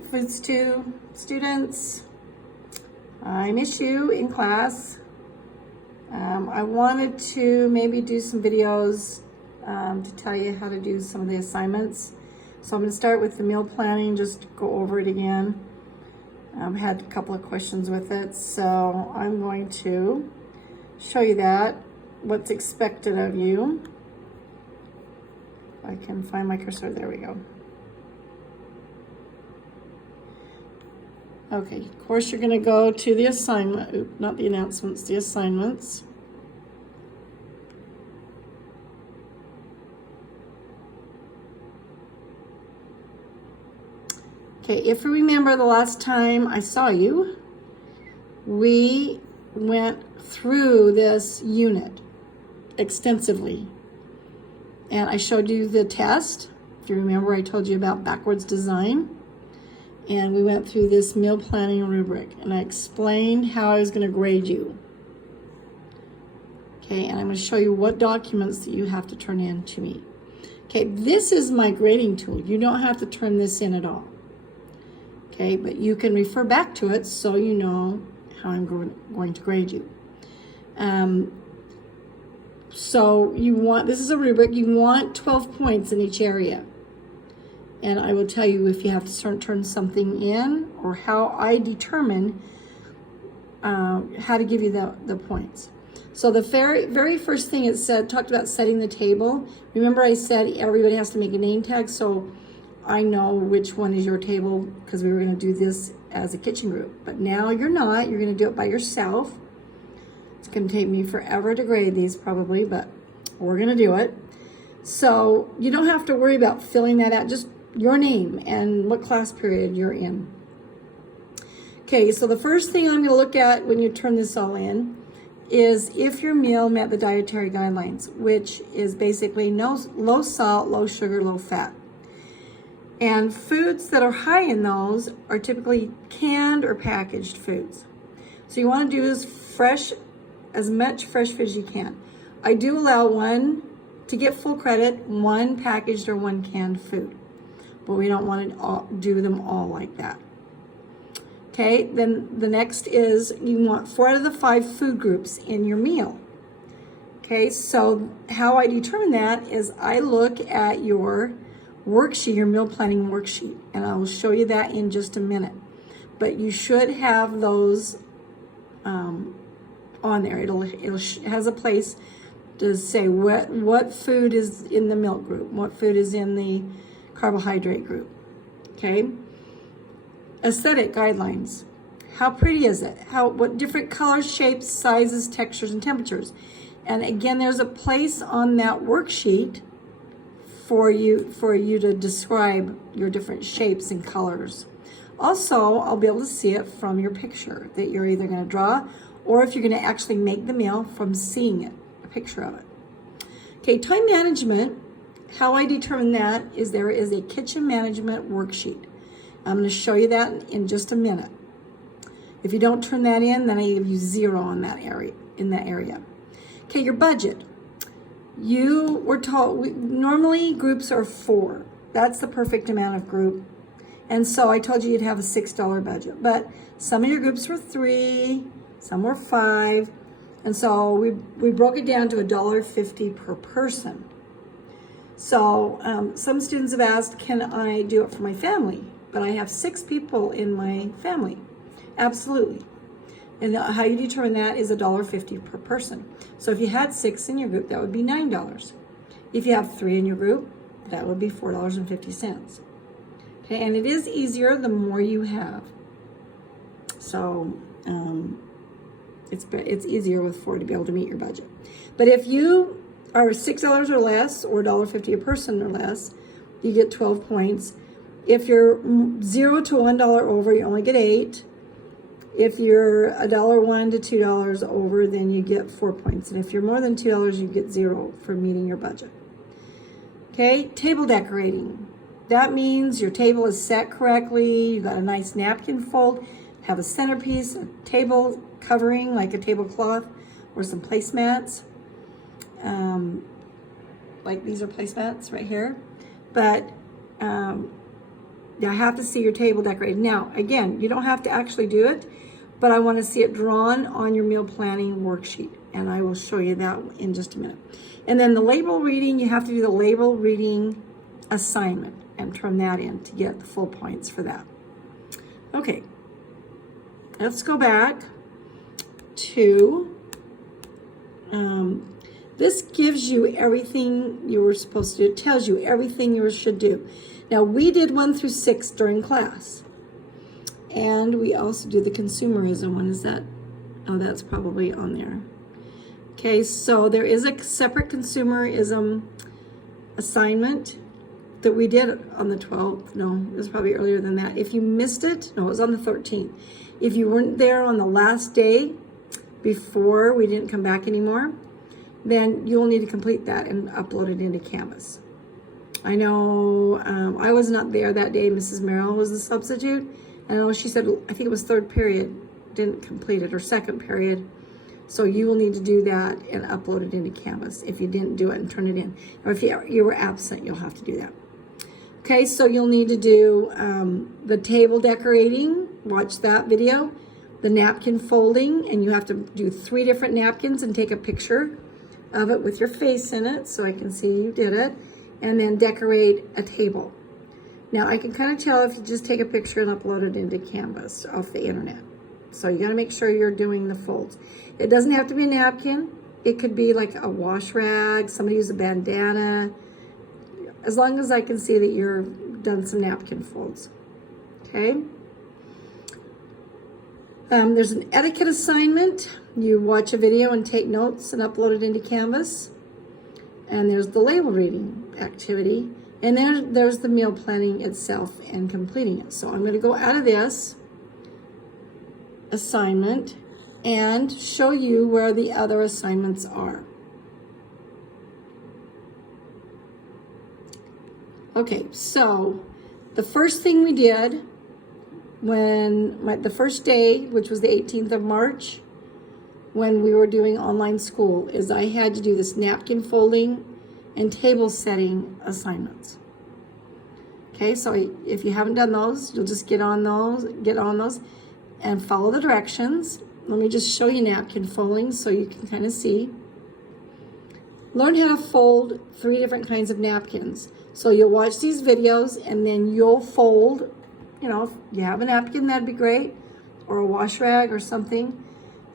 Foods 2 students, I miss you in class. I wanted to maybe do some videos to tell you how to do some of the assignments. So I'm going to start with the meal planning, just go over it again. I've had a couple of questions with it, so I'm going to show you that, what's expected of you. If I can find my cursor, there we go. Okay, of course you're going to go to the assignment, not the announcements, the assignments. Okay, if you remember the last time I saw you, we went through this unit extensively. And I showed you the test. If you remember, I told you about backwards design. And we went through this meal planning rubric, and I explained how I was going to grade you. Okay, and I'm going to show you what documents that you have to turn in to me. Okay, this is my grading tool. You don't have to turn this in at all. Okay, but you can refer back to it so you know how I'm going to grade you. So you want, this is a rubric, you want 12 points in each area. And I will tell you if you have to turn something in or how I determine how to give you the points. So the very first thing it said, talked about setting the table. Remember I said everybody has to make a name tag, so I know which one is your table because we were going to do this as a kitchen group. But now you're not, you're going to do it by yourself. It's going to take me forever to grade these probably, but we're going to do it. So you don't have to worry about filling that out, just your name and what class period you're in. Okay, so the first thing I'm going to look at when you turn this all in is if your meal met the dietary guidelines, which is basically low salt, low sugar, low fat. And foods that are high in those are typically canned or packaged foods. So you want to do as much fresh food as you can. I do allow to get full credit, one packaged or one canned food. But we don't want to do them all like that. Okay, then the next is you want 4 out of the 5 food groups in your meal. Okay, so how I determine that is I look at your worksheet, your meal planning worksheet, and I will show you that in just a minute. But you should have those on there. It has a place to say what food is in the milk group, what food is in the carbohydrate group. Okay. Aesthetic guidelines. How pretty is it? What different colors, shapes, sizes, textures, and temperatures. And again, there's a place on that worksheet for you to describe your different shapes and colors. Also, I'll be able to see it from your picture that you're either going to draw or if you're going to actually make the meal from seeing it, a picture of it. Okay, time management. How I determine that is there is a kitchen management worksheet. I'm going to show you that in just a minute. If you don't turn that in, then I give you 0 on that area. Okay, your budget. You were told normally groups are 4. That's the perfect amount of group. And so I told you you'd have a $6 budget. But some of your groups were 3, some were 5. And so we broke it down to $1.50 per person. So some students have asked, can I do it for my family? But I have 6 people in my family. Absolutely. And how you determine that is $1.50 per person. So if you had 6 in your group, that would be $9. If you have 3 in your group, that would be $4.50. Okay, and it is easier the more you have. So it's easier with 4 to be able to meet your budget. But if you are $6 or less, or $1.50 a person or less, you get 12 points. If you're $0 to $1 over, you only get 8. If you're $1 to $2 over, then you get 4 points. And if you're more than $2, you get 0 for meeting your budget. Okay, table decorating. That means your table is set correctly. You've got a nice napkin fold, have a centerpiece, a table covering like a tablecloth, or some placemats. Like these are placemats right here. But I have to see your table decorated. Now, again, you don't have to actually do it, but I want to see it drawn on your meal planning worksheet, and I will show you that in just a minute. And then the label reading, you have to do the label reading assignment and turn that in to get the full points for that. Okay, let's go back to, this gives you everything you were supposed to do. It tells you everything you should do. Now, we did 1 through 6 during class. And we also do the consumerism one. Is that? Oh, that's probably on there. Okay, so there is a separate consumerism assignment that we did on the 12th. No, it was probably earlier than that. If you missed it, no, it was on the 13th. If you weren't there on the last day before we didn't come back anymore, then you'll need to complete that and upload it into Canvas. I know I was not there that day. Mrs. Merrill was the substitute. And I know she said, I think it was 3rd period, didn't complete it, or 2nd period. So you will need to do that and upload it into Canvas if you didn't do it and turn it in. Or if you were absent, you'll have to do that. Okay, so you'll need to do the table decorating, watch that video, the napkin folding, and you have to do 3 different napkins and take a picture of it with your face in it so I can see you did it, and then decorate a table. Now, I can kind of tell if you just take a picture and upload it into Canvas off the internet. So you got to make sure you're doing the folds. It doesn't have to be a napkin. It could be like a wash rag. Somebody use a bandana. As long as I can see that you've done some napkin folds. Okay. There's an etiquette assignment. You watch a video and take notes and upload it into Canvas. And there's the label reading activity. And then there's the meal planning itself and completing it. So I'm going to go out of this assignment and show you where the other assignments are. Okay, so the first thing we did the first day, which was the 18th of March, when we were doing online school, is I had to do this napkin folding and table setting assignments. Okay, so if you haven't done those, you'll just get on those and follow the directions. Let me just show you napkin folding so you can kind of see. Learn how to fold 3 different kinds of napkins. So you'll watch these videos and then you'll fold, if you have a napkin, that'd be great, or a wash rag or something.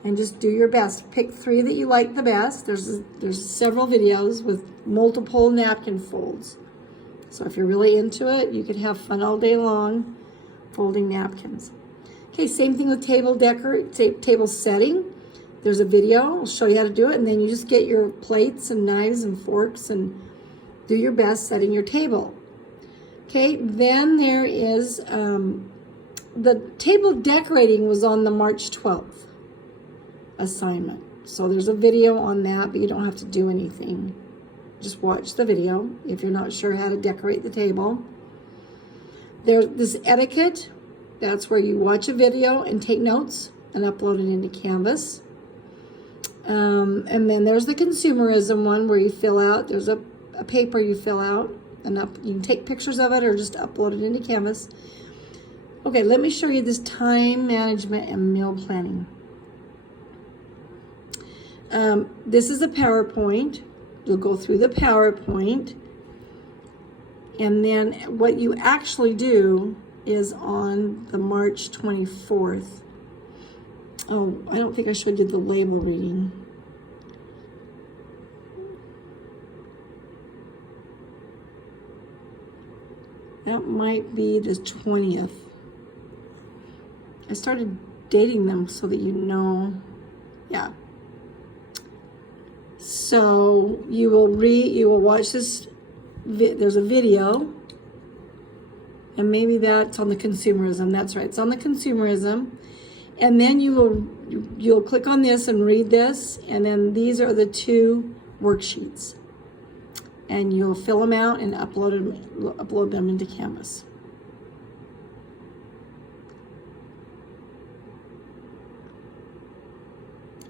And just do your best. Pick 3 that you like the best. There's several videos with multiple napkin folds. So if you're really into it, you could have fun all day long folding napkins. Okay, same thing with table setting. There's a video. I'll show you how to do it. And then you just get your plates and knives and forks and do your best setting your table. Okay, then there is the table decorating was on the March 12th. Assignment. So there's a video on that, but you don't have to do anything. Just watch the video if you're not sure how to decorate the table. There's this etiquette. That's where you watch a video and take notes and upload it into Canvas. And then there's the consumerism one where you fill out, there's a paper you fill out and you can take pictures of it or just upload it into Canvas. Okay, let me show you this time management and meal planning. This is a PowerPoint. You'll go through the PowerPoint, and then what you actually do is on the March 24th. Oh, I don't think I showed you the label reading. That might be the 20th. I started dating them so that you know. Yeah. So you will watch this, there's a video, and maybe that's on the consumerism. That's right, it's on the consumerism. And then you'll click on this and read this, and then these are the 2 worksheets. And you'll fill them out and upload them into Canvas.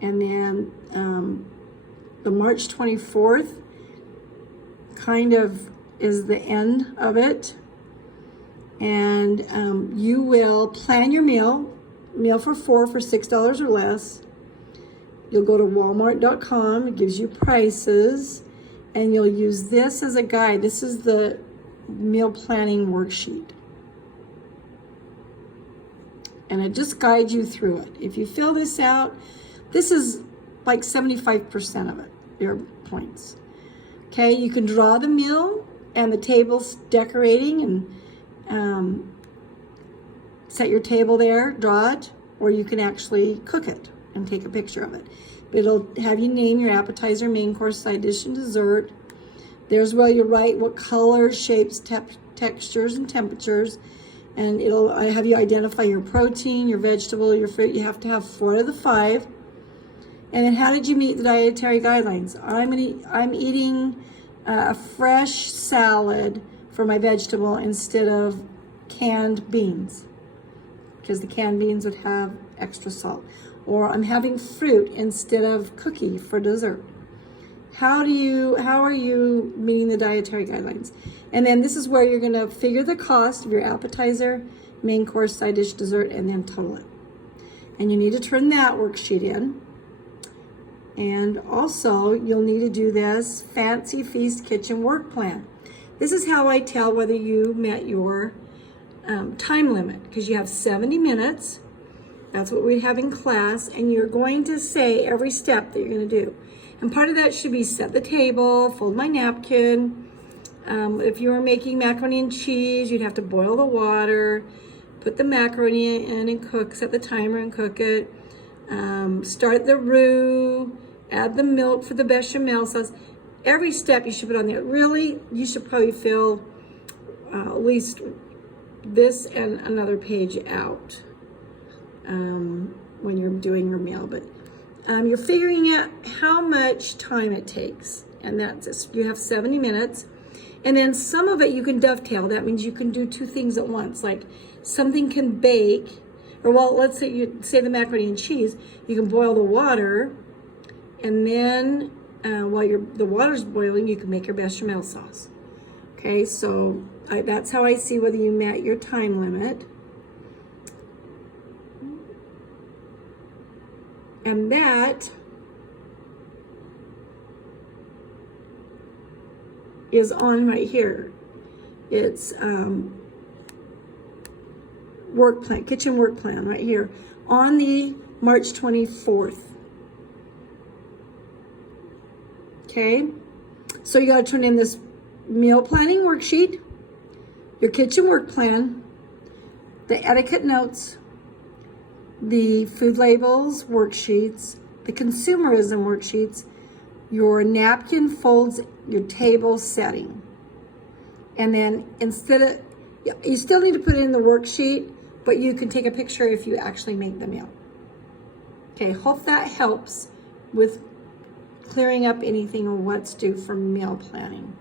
And then the March 24th kind of is the end of it. And you will plan your meal for four for $6 or less. You'll go to walmart.com, it gives you prices, and you'll use this as a guide. This is the meal planning worksheet. And it just guides you through it. If you fill this out, this is like 75% of it, your points. Okay, you can draw the meal and the table's decorating and set your table there, draw it, or you can actually cook it and take a picture of it. It'll have you name your appetizer, main course, side dish, and dessert. There's where you write what colors, shapes, textures, and temperatures. And it'll have you identify your protein, your vegetable, your fruit. You have to have 4 of the 5. And then how did you meet the dietary guidelines? I'm eating a fresh salad for my vegetable instead of canned beans, because the canned beans would have extra salt. Or I'm having fruit instead of cookie for dessert. How are you meeting the dietary guidelines? And then this is where you're gonna figure the cost of your appetizer, main course, side dish, dessert, and then total it. And you need to turn that worksheet in. And also you'll need to do this Fancy Feast Kitchen Work Plan. This is how I tell whether you met your time limit, because you have 70 minutes. That's what we have in class, and you're going to say every step that you're going to do. And part of that should be set the table, fold my napkin. If you were making macaroni and cheese, you'd have to boil the water, put the macaroni in and cook, set the timer and cook it. Start the roux, add the milk for the bechamel sauce. Every step you should put on there. Really, you should probably fill at least this and another page out when you're doing your meal. But you're figuring out how much time it takes. And that's it. You have 70 minutes. And then some of it you can dovetail. That means you can do 2 things at once. Like something can bake, or well, let's say you say the macaroni and cheese, you can boil the water, and then while the water's boiling, you can make your bechamel sauce. Okay, so that's how I see whether you met your time limit. And that is on right here. It's work plan, kitchen work plan right here on the March 24th. Okay, so you got to turn in this meal planning worksheet, your kitchen work plan, the etiquette notes, the food labels worksheets, the consumerism worksheets, your napkin folds, your table setting. And then you still need to put it in the worksheet, but you can take a picture if you actually make the meal. Okay, hope that helps with clearing up anything or what's due for meal planning.